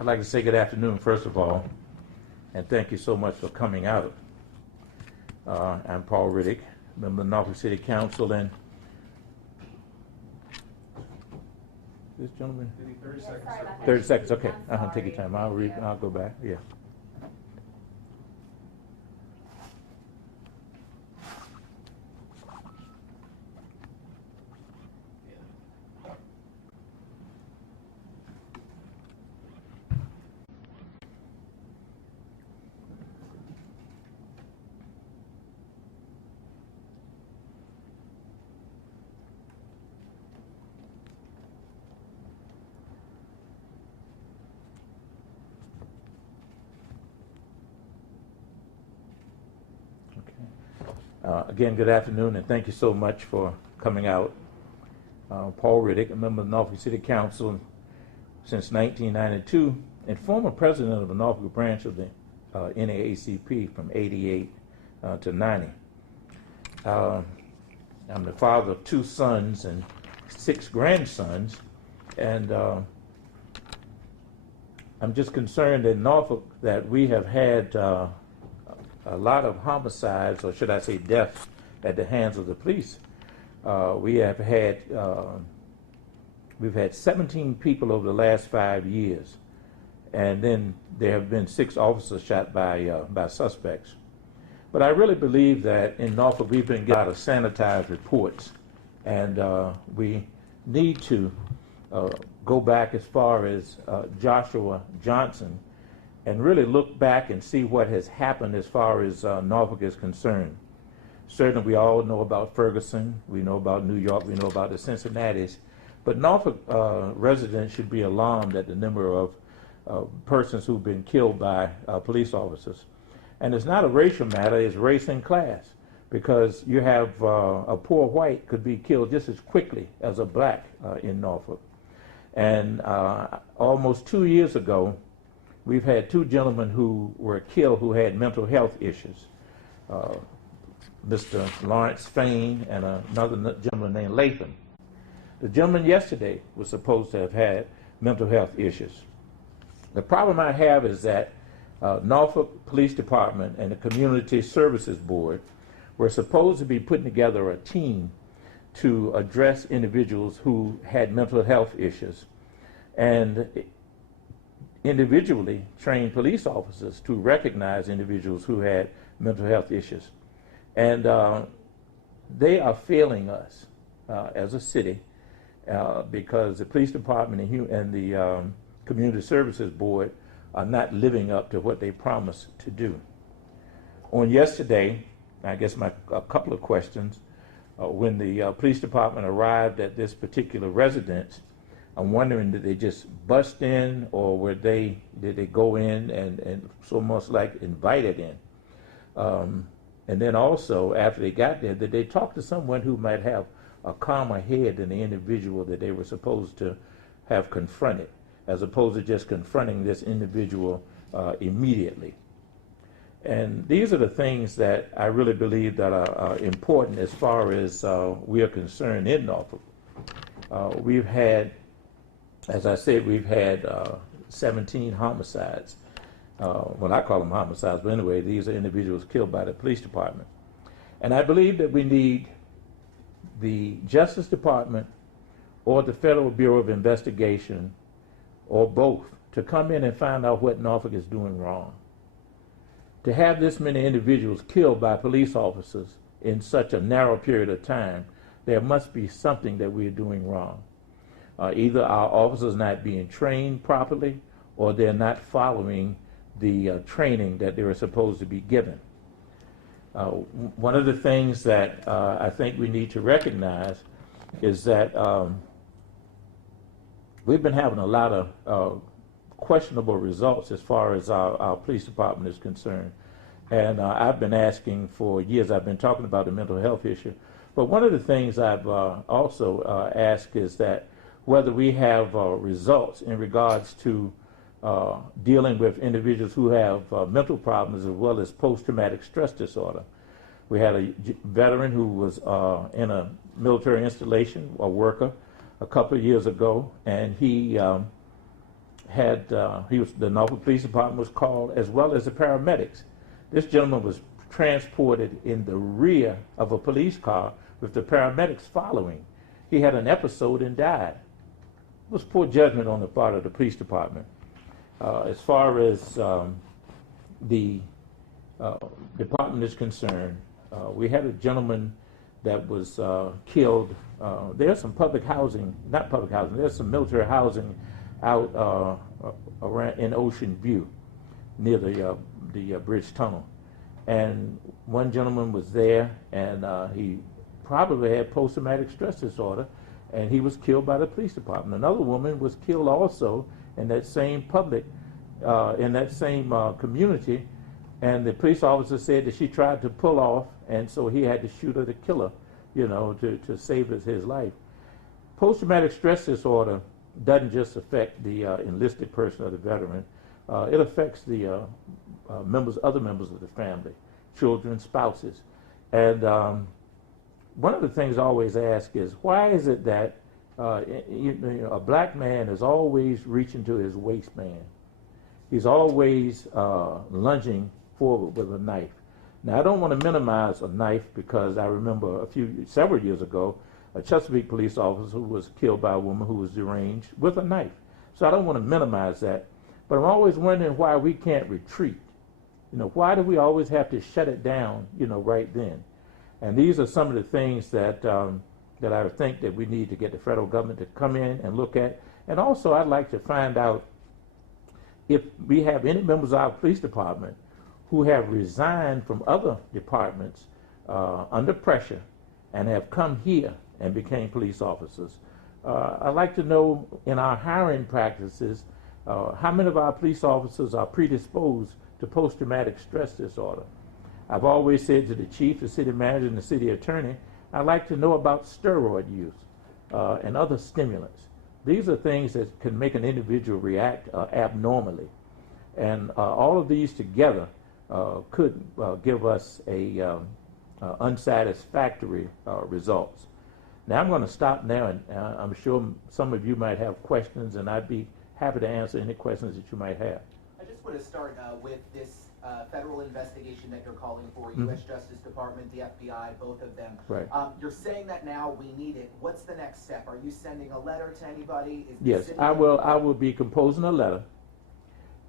I'd like to say good afternoon, first of all, and thank you so much for coming out. I'm Paul Riddick, member of the Norfolk City Council, and this gentleman? 30 seconds. Sir. 30 seconds, okay. Take your time. I'll go back, yeah. Again, good afternoon, and thank you so much for coming out. Paul Riddick, a member of the Norfolk City Council since 1992, and former president of the Norfolk branch of the NAACP from 88 to 90. I'm the father of 2 sons and 6 grandsons, and I'm just concerned in Norfolk that we have had a lot of homicides, or should I say deaths, at the hands of the police. We've had 17 people over the last 5 years, and then there have been 6 officers shot by suspects. But I really believe that in Norfolk we've been getting a lot of sanitized reports, and we need to go back as far as Joshua Johnson and really look back and see what has happened as far as Norfolk is concerned. Certainly we all know about Ferguson, we know about New York, we know about the Cincinnatis, but Norfolk residents should be alarmed at the number of persons who've been killed by police officers. And it's not a racial matter, it's race and class, because you have a poor white could be killed just as quickly as a black in Norfolk. And almost 2 years ago, we've had 2 gentlemen who were killed who had mental health issues. Mr. Lawrence Fain and another gentleman named Latham. The gentleman yesterday was supposed to have had mental health issues. The problem I have is that Norfolk Police Department and the Community Services Board were supposed to be putting together a team to address individuals who had mental health issues, and individually trained police officers to recognize individuals who had mental health issues. And they are failing us as a city because the police department and the Community Services Board are not living up to what they promised to do. On yesterday, I guess a couple of questions. When the police department arrived at this particular residence, I'm wondering, did they just bust in, or did they go in and so much like invited in? And then also, after they got there, did they talk to someone who might have a calmer head than the individual that they were supposed to have confronted, as opposed to just confronting this individual immediately? And these are the things that I really believe that are important as far as we are concerned in Norfolk. We've had, as I said, we've had 17 homicides. Well, I call them homicides, but anyway, these are individuals killed by the police department. And I believe that we need the Justice Department or the Federal Bureau of Investigation, or both, to come in and find out what Norfolk is doing wrong. To have this many individuals killed by police officers in such a narrow period of time, there must be something that we're doing wrong. Either our officers not being trained properly, or they're not following the training that they were supposed to be given. One of the things that I think we need to recognize is that we've been having a lot of questionable results as far as our police department is concerned. And I've been asking for years, I've been talking about the mental health issue, but one of the things I've also asked is that whether we have results in regards to dealing with individuals who have mental problems as well as post-traumatic stress disorder. We had a veteran who was in a military installation, a worker, a couple of years ago, and he the Norfolk Police Department was called, as well as the paramedics. This gentleman was transported in the rear of a police car with the paramedics following. He had an episode and died. It was poor judgment on the part of the police department. As far as the department is concerned, we had a gentleman that was killed. There's some public housing, not public housing, there's some military housing out around in Ocean View near the bridge tunnel. And one gentleman was there, and he probably had post-traumatic stress disorder, and he was killed by the police department. Another woman was killed also in that same community, and the police officer said that she tried to pull off, and so he had to shoot her to kill her, to save his life. Post-traumatic stress disorder doesn't just affect the enlisted person or the veteran. It affects the other members of the family, children, spouses. And one of the things I always ask is, why is it that a black man is always reaching to his waistband? He's always lunging forward with a knife. Now, I don't want to minimize a knife, because I remember several years ago, a Chesapeake police officer who was killed by a woman who was deranged with a knife. So I don't want to minimize that. But I'm always wondering why we can't retreat. Why do we always have to shut it down, right then? And these are some of the things that that I think that we need to get the federal government to come in and look at. And also, I'd like to find out if we have any members of our police department who have resigned from other departments under pressure and have come here and became police officers. I'd like to know, in our hiring practices, how many of our police officers are predisposed to post-traumatic stress disorder. I've always said to the chief, the city manager, and the city attorney, I'd like to know about steroid use and other stimulants. These are things that can make an individual react abnormally. And all of these together could give us unsatisfactory results. Now, I'm going to stop now, and I'm sure some of you might have questions, and I'd be happy to answer any questions that you might have. I just want to start with this federal investigation that you're calling for, U.S. Justice Department, the FBI, both of them. Right. You're saying that now we need it. What's the next step? Are you sending a letter to anybody? Yes, I will be composing a letter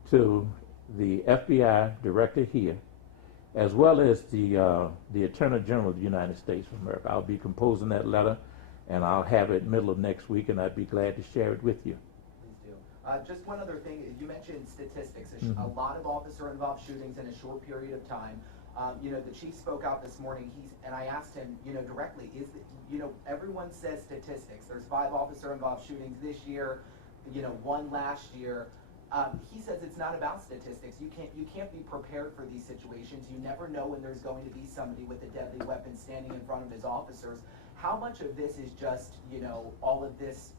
to the FBI director here, as well as the Attorney General of the United States of America. I'll be composing that letter, and I'll have it middle of next week, and I'd be glad to share it with you. Just one other thing, you mentioned statistics. A lot of officer-involved shootings in a short period of time. The chief spoke out this morning, and I asked him, directly, everyone says statistics. There's 5 officer-involved shootings this year, 1 last year. He says it's not about statistics. You can't be prepared for these situations. You never know when there's going to be somebody with a deadly weapon standing in front of his officers. How much of this is just, all of this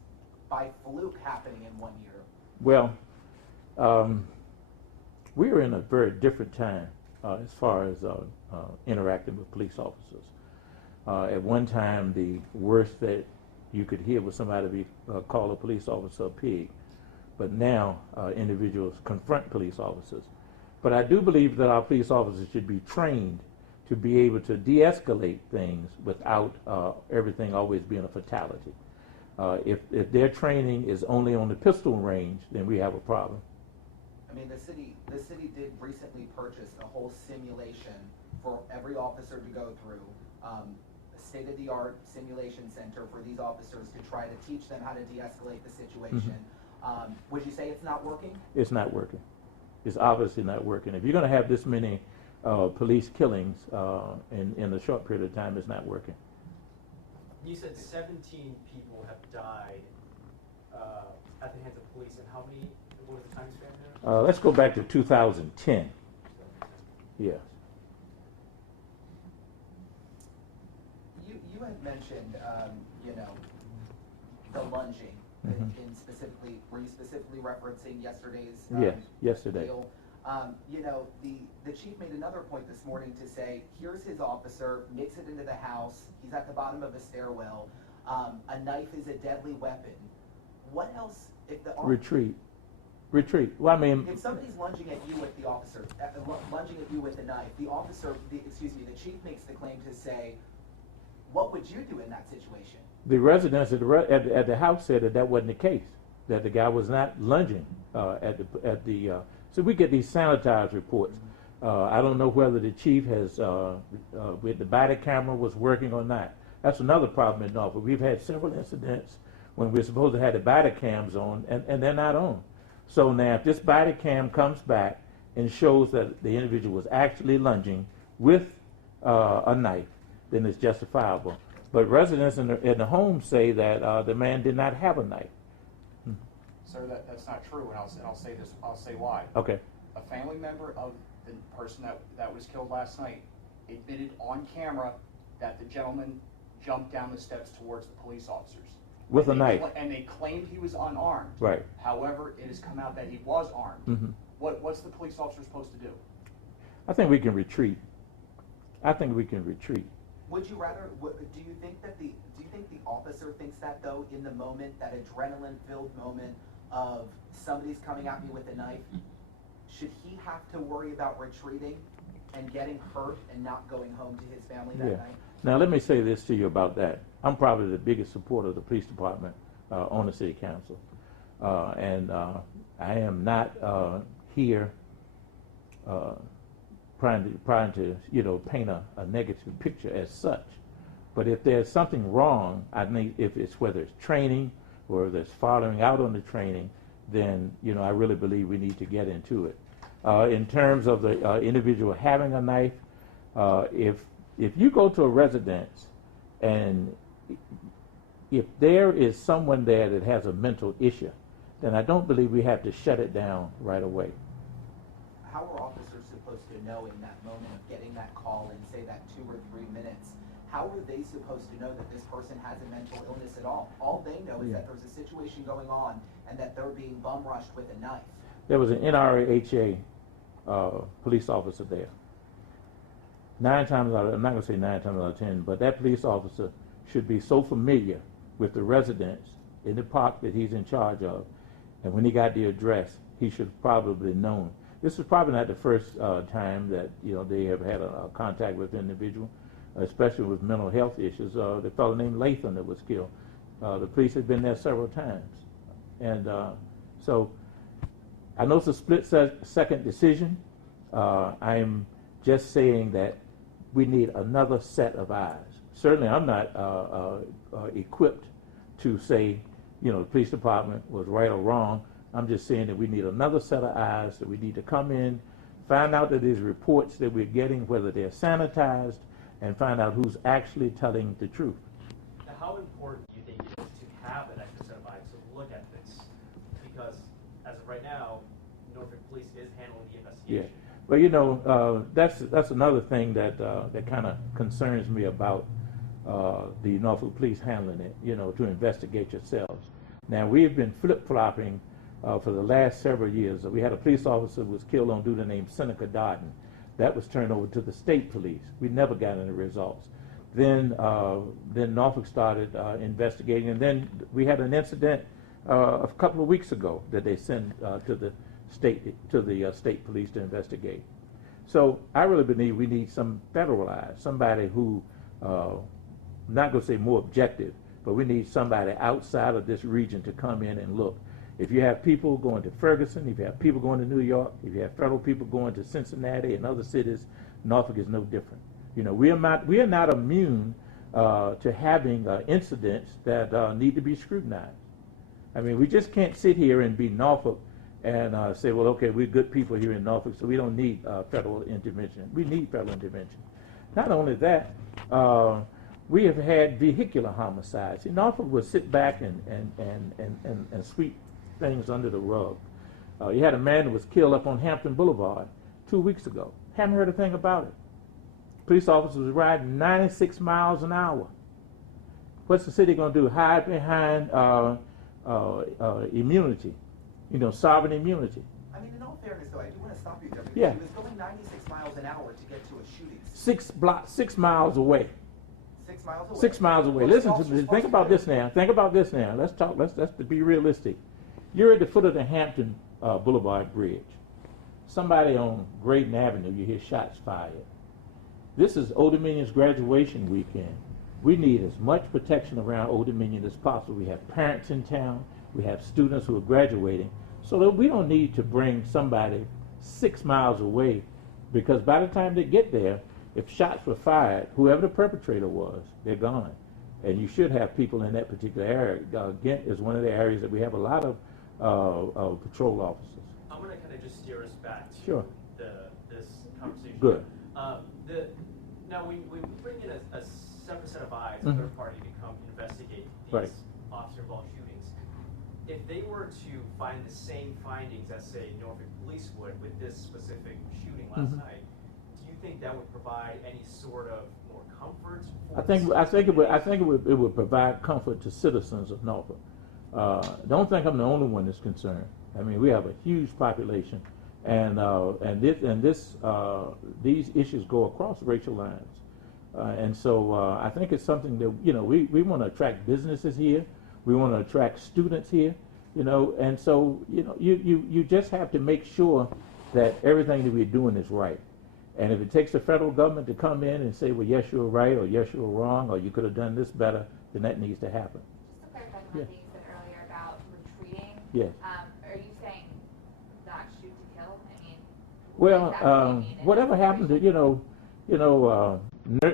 by fluke happening in 1 year? Well, we are in a very different time as far as interacting with police officers. At one time, the worst that you could hear was somebody call a police officer a pig. But now, individuals confront police officers. But I do believe that our police officers should be trained to be able to de-escalate things without everything always being a fatality. If their training is only on the pistol range, then we have a problem. I mean, the city did recently purchase a whole simulation for every officer to go through, a state-of-the-art simulation center for these officers to try to teach them how to de-escalate the situation. Would you say it's not working? It's not working. It's obviously not working. If you're going to have this many police killings in a short period of time, it's not working. You said 17 people have died at the hands of police, and how many? What was the time span there? Let's go back to 2010. Yes. You had mentioned, the lunging. In specifically, were you specifically referencing yesterday's yes, yesterday. deal? The chief made another point this morning to say, here's his officer, makes it into the house, he's at the bottom of a stairwell, a knife is a deadly weapon. What else if the retreat? Retreat. Well, I mean, If somebody's lunging at you with the officer, lunging at you with a knife, the officer, the chief makes the claim to say, what would you do in that situation? the residents at the house said that wasn't the case, that the guy was not lunging so we get these sanitized reports. I don't know whether the chief has, with the body camera was working or not. That's another problem in Norfolk. We've had several incidents when we're supposed to have the body cams on and they're not on. So now if this body cam comes back and shows that the individual was actually lunging with a knife, then it's justifiable. But residents in the home say that the man did not have a knife. Sir, that's not true, and I'll say this. I'll say why. Okay. A family member of the person that was killed last night admitted on camera that the gentleman jumped down the steps towards the police officers With a knife. And they claimed he was unarmed. Right. However, it has come out that he was armed. Mm-hmm. What's the police officer supposed to do? I think we can retreat. Would you rather? Do you think the officer thinks that though in the moment, that adrenaline-filled moment of somebody's coming at me with a knife, should he have to worry about retreating and getting hurt and not going home to his family that night? Now let me say this to you about that. I'm probably the biggest supporter of the police department on the city council, and I am not here trying to paint a negative picture as such. But if there's something wrong, I think if it's whether it's training or if it's following out on the training, then I really believe we need to get into it. In terms of the individual having a knife, if you go to a residence and if there is someone there that has a mental issue, then I don't believe we have to shut it down right away. How are officers supposed to know in that moment of getting that call in, say, that 2 or 3 minutes? How are they supposed to know that this person has a mental illness at all? All they know is that there's a situation going on and that they're being bum rushed with a knife. There was an NRHA police officer there. 9 times out of, I'm not going to say 9 times out of 10, but that police officer should be so familiar with the residents in the park that he's in charge of. And when he got the address, he should have probably known. This is probably not the first time that they have had a contact with an individual, especially with mental health issues. The fellow named Latham that was killed, the police have been there several times. And so I know it's a split-second decision. I'm just saying that we need another set of eyes. Certainly I'm not equipped to say, the police department was right or wrong. I'm just saying that we need another set of eyes, that we need to come in, find out that these reports that we're getting, whether they're sanitized, and find out who's actually telling the truth. Now, how important do you think it is to have an extra set of eyes to look at this? Because as of right now, Norfolk Police is handling the investigation. Yeah. Well, that's another thing that that kind of concerns me about the Norfolk Police handling it, to investigate yourselves. Now, we've been flip-flopping for the last several years. We had a police officer who was killed on duty named Seneca Darden. That was turned over to the state police. We never got any results. Then Norfolk started investigating, and then we had an incident a couple of weeks ago that they sent to the state police to investigate. So I really believe we need some federal eyes, somebody who, I'm not going to say more objective, but we need somebody outside of this region to come in and look. If you have people going to Ferguson, if you have people going to New York, if you have federal people going to Cincinnati and other cities, Norfolk is no different. We are not immune to having incidents that need to be scrutinized. I mean, we just can't sit here and be Norfolk and say, well, okay, we're good people here in Norfolk, so we don't need federal intervention. We need federal intervention. Not only that, we have had vehicular homicides. See, Norfolk will sit back and sweep things under the rug. You had a man who was killed up on Hampton Boulevard 2 weeks ago. Haven't heard a thing about it. Police officers was riding 96 miles an hour. What's the city going to do? Hide behind immunity, sovereign immunity. I mean, in all fairness, though, I do want to stop you there. Because Yeah. he was going 96 miles an hour to get to a shooting. 6 miles away. 6 miles away. 6 miles away. What's Listen the to officer me. Think supposed about to do? this now. Let's talk. Let's be realistic. You're at the foot of the Hampton Boulevard Bridge. Somebody on Graydon Avenue, you hear shots fired. This is Old Dominion's graduation weekend. We need as much protection around Old Dominion as possible. We have parents in town, we have students who are graduating, so that we don't need to bring somebody 6 miles away, because by the time they get there, if shots were fired, whoever the perpetrator was, they're gone. And you should have people in that particular area. Ghent is one of the areas that we have a lot of patrol officers. I'm going to kind of just steer us back to Sure. this conversation. Good. Now, we bring in a separate set of eyes, a Mhm. third party, to come investigate these Right. officer-involved shootings. If they were to find the same findings as, say, Norfolk Police would with this specific shooting last Mhm. night, do you think that would provide any sort of more comfort? I think it would provide comfort to citizens of Norfolk. Don't think I'm the only one that's concerned. I mean, we have a huge population, and these issues go across racial lines, and so I think it's something that we want to attract businesses here, we want to attract students here, and so you just have to make sure that everything that we're doing is right. And if it takes the federal government to come in and say, well, yes, you're right, or yes, you're wrong, or you could have done this better, then that needs to happen. Just to clarify the one thing you said earlier about retreating. Yes. Are you saying not shoot to kill? I mean, Well, exactly what do you mean in whatever that happened to, situation?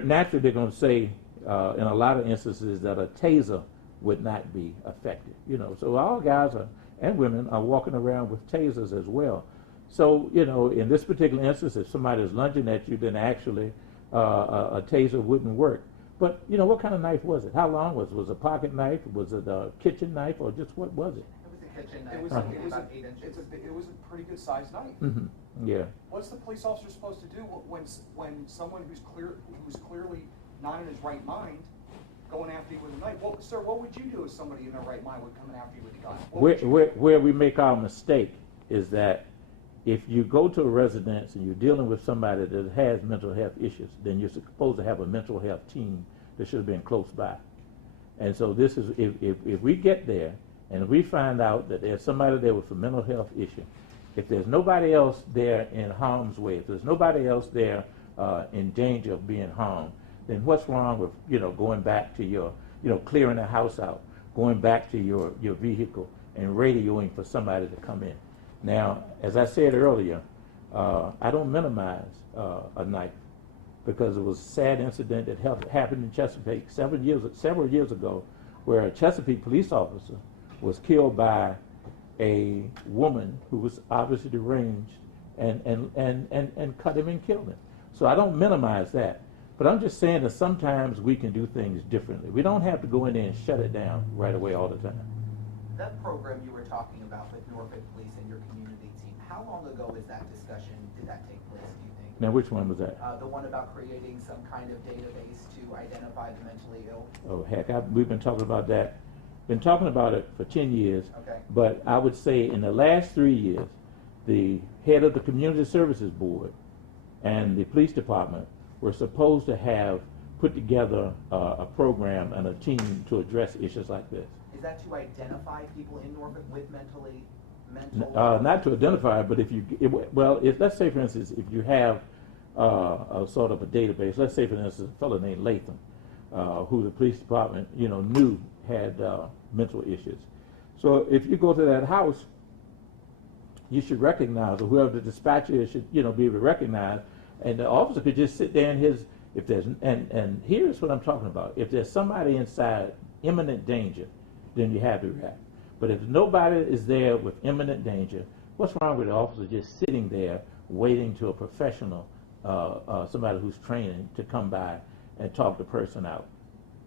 naturally they're going to say in a lot of instances that a taser would not be effective. So all guys and women are walking around with tasers as well. So, in this particular instance, if somebody is lunging at you, then actually a taser wouldn't work. But, what kind of knife was it? How long was it? Was it a pocket knife? Was it a kitchen knife? Or just what was it? It was a kitchen knife, It was, probably it was, about a, 8 inches. it was a pretty good sized knife. Mm-hmm. Yeah. What's the police officer supposed to do when someone who's clearly not in his right mind going after you with a knife? Well, sir, what would you do if somebody in their right mind would come after you with a gun? What would you do? Where we make our mistake is that if you go to a residence and you're dealing with somebody that has mental health issues, then you're supposed to have a mental health team that should have been close by. And so this is, if we get there and if we find out that there's somebody there with a mental health issue, if there's nobody else there in harm's way, if there's nobody else there in danger of being harmed, then what's wrong with, going back to your, clearing the house out, going back to your vehicle and radioing for somebody to come in? Now, as I said earlier, I don't minimize a knife, because it was a sad incident that happened in Chesapeake several years ago, where a Chesapeake police officer was killed by a woman who was obviously deranged and cut him and killed him. So I don't minimize that. But I'm just saying that sometimes we can do things differently. We don't have to go in there and shut it down right away all the time. That program you were talking about with Norfolk Police and your community team, how long ago was that discussion? Did that take place, do you think? Now, which one was that? The one about creating some kind of database to identify the mentally ill? Oh, heck, we've been talking about that. Been talking about it for 10 years. Okay. But I would say in the last 3 years, the head of the Community Services Board and the police department were supposed to have put together a program and a team to address issues like this. Is that to identify people in Norfolk with mental? Not to identify, but let's say, for instance, if you have a sort of a database, let's say, for instance, a fellow named Latham, who the police department, knew had mental issues. So if you go to that house, you should recognize, or whoever the dispatcher is should, be able to recognize, and the officer could just sit there and here's what I'm talking about. If there's somebody inside imminent danger, then you have to react. But if nobody is there with imminent danger, what's wrong with the officer just sitting there waiting to a professional, somebody who's training, to come by and talk the person out?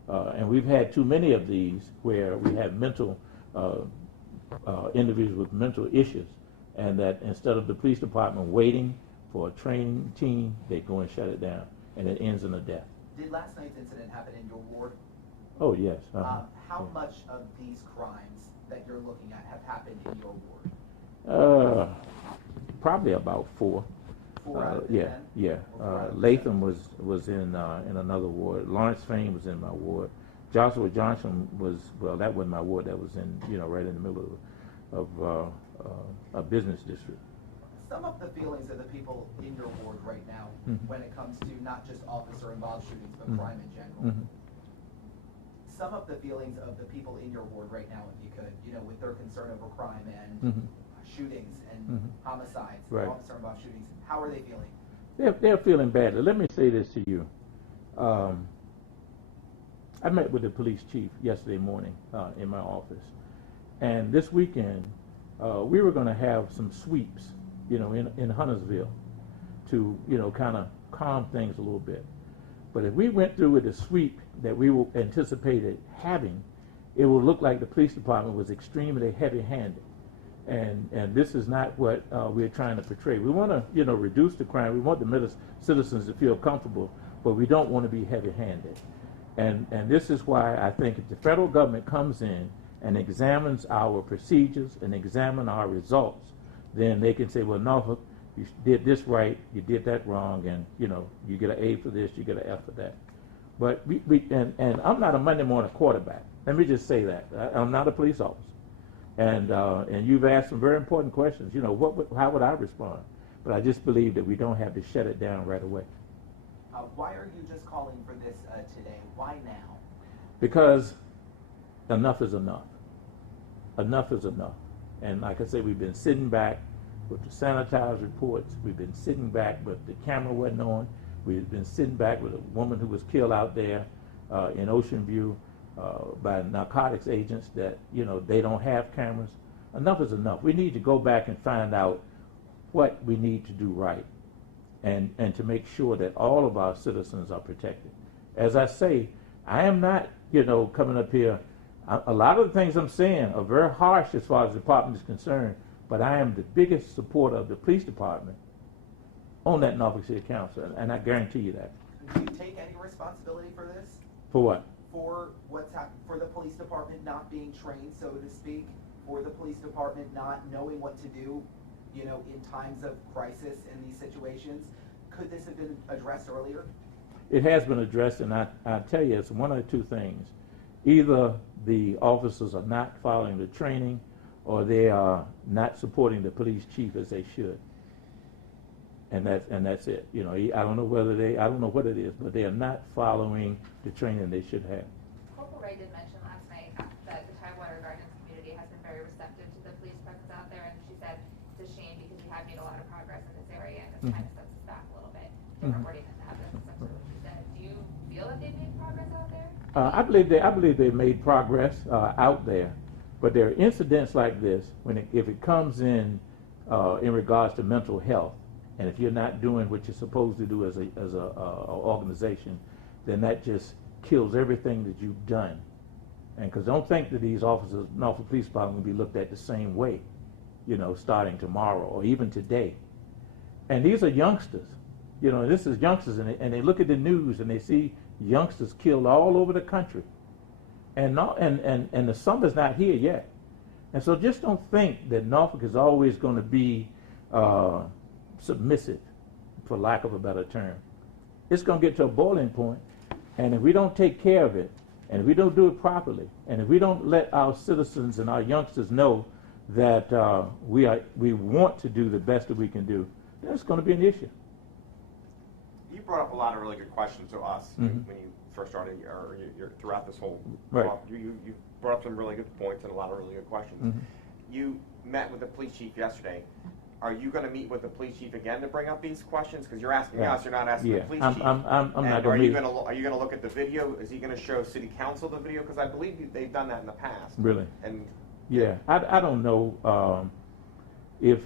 And we've had too many of these where we have individuals with mental issues, and that instead of the police department waiting for a training team, they go and shut it down, and it ends in a death. Did last night's incident happen in your ward? Oh, yes. How much of these crimes that you're looking at have happened in your ward? Probably about 4. 4 out of 10? Yeah. Or 4 out of 10? Latham was in another ward. Lawrence Fain was in my ward. Joshua Johnson that wasn't my ward. That was in, right in the middle a business district. Sum up the feelings of the people in your ward right now when it comes to not just officer-involved shootings, but crime in general. Sum up the feelings of the people in your ward right now, if you could, with their concern over crime and shootings and homicides, Right. officer-involved shootings. How are they feeling? They're feeling badly. Let me say this to you. I met with the police chief yesterday morning in my office, and this weekend we were going to have some sweeps, in Huntersville, to kind of calm things a little bit. But if we went through with the sweep that we anticipated having, it would look like the police department was extremely heavy-handed, and this is not what we're trying to portray. We want to, reduce the crime. We want the citizens to feel comfortable, but we don't want to be heavy-handed. And this is why I think if the federal government comes in and examines our procedures and examine our results, then they can say, well, Norfolk, you did this right, you did that wrong, and you get an A for this, you get an F for that. But and I'm not a Monday morning quarterback. Let me just say that I'm not a police officer. And you've asked some very important questions. How would I respond? But I just believe that we don't have to shut it down right away. Why are you just calling for this today? Why now? Because enough is enough. Enough is enough. And like I said, we've been sitting back with the sanitized reports. We've been sitting back with the camera wasn't on. We've been sitting back with a woman who was killed out there in Ocean View by narcotics agents that, they don't have cameras. Enough is enough. We need to go back and find out what we need to do right and to make sure that all of our citizens are protected. As I say, I am not, coming up here. A lot of the things I'm saying are very harsh as far as the department is concerned, but I am the biggest supporter of the police department on that Norfolk City Council, and I guarantee you that. Do you take any responsibility for this? For what? For what's happened, for the police department not being trained, so to speak, for the police department not knowing what to do, in times of crisis in these situations. Could this have been addressed earlier? It has been addressed, and I tell you, it's one of two things. Either the officers are not following the training, or they are not supporting the police chief as they should. And that's it. I don't know what it is, but they are not following the training they should have. Corporal Ray did mention last night that the Tidewater Gardens community has been very receptive to the police presence out there, and she said it's a shame because we have made a lot of progress in this area, and this kind of sets us back a little bit. Different wording than that, but that's essentially what she said. Do you feel that they've made progress out there? I believe they've made progress out there, but there are incidents like this if it comes in regards to mental health, and if you're not doing what you're supposed to do as a organization, then that just kills everything that you've done. And because don't think that these officers, Norfolk Police Department, will be looked at the same way, starting tomorrow or even today. And these are youngsters, this is youngsters, and they look at the news and they see youngsters killed all over the country, and the summer's not here yet. And so just don't think that Norfolk is always going to be submissive, for lack of a better term. It's going to get to a boiling point, and if we don't take care of it, and if we don't do it properly, and if we don't let our citizens and our youngsters know that we want to do the best that we can do, then it's going to be an issue. You brought up a lot of really good questions to us when you first started, or throughout this whole talk. You brought up some really good points and a lot of really good questions. You met with the police chief yesterday. Are you going to meet with the police chief again to bring up these questions? Because you're asking us, you're not asking the police chief. I'm not are you going to look at the video? Is he going to show City Council the video? Because I believe they've done that in the past. Really? And yeah, I don't know if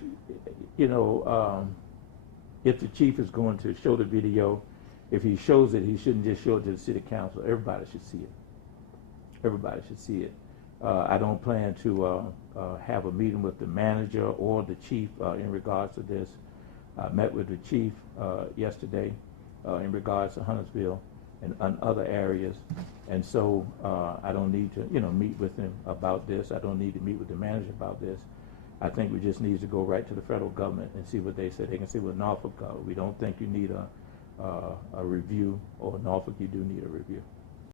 if the chief is going to show the video. If he shows it, he shouldn't just show it to the City Council. Everybody should see it. Everybody should see it. I don't plan to have a meeting with the manager or the chief in regards to this. I met with the chief yesterday in regards to Huntersville and other areas, and so I don't need to meet with him about this. I don't need to meet with the manager about this. I think we just need to go right to the federal government and see what they say. They can say, well, Norfolk, we don't think you need a review, or Norfolk, you do need a review.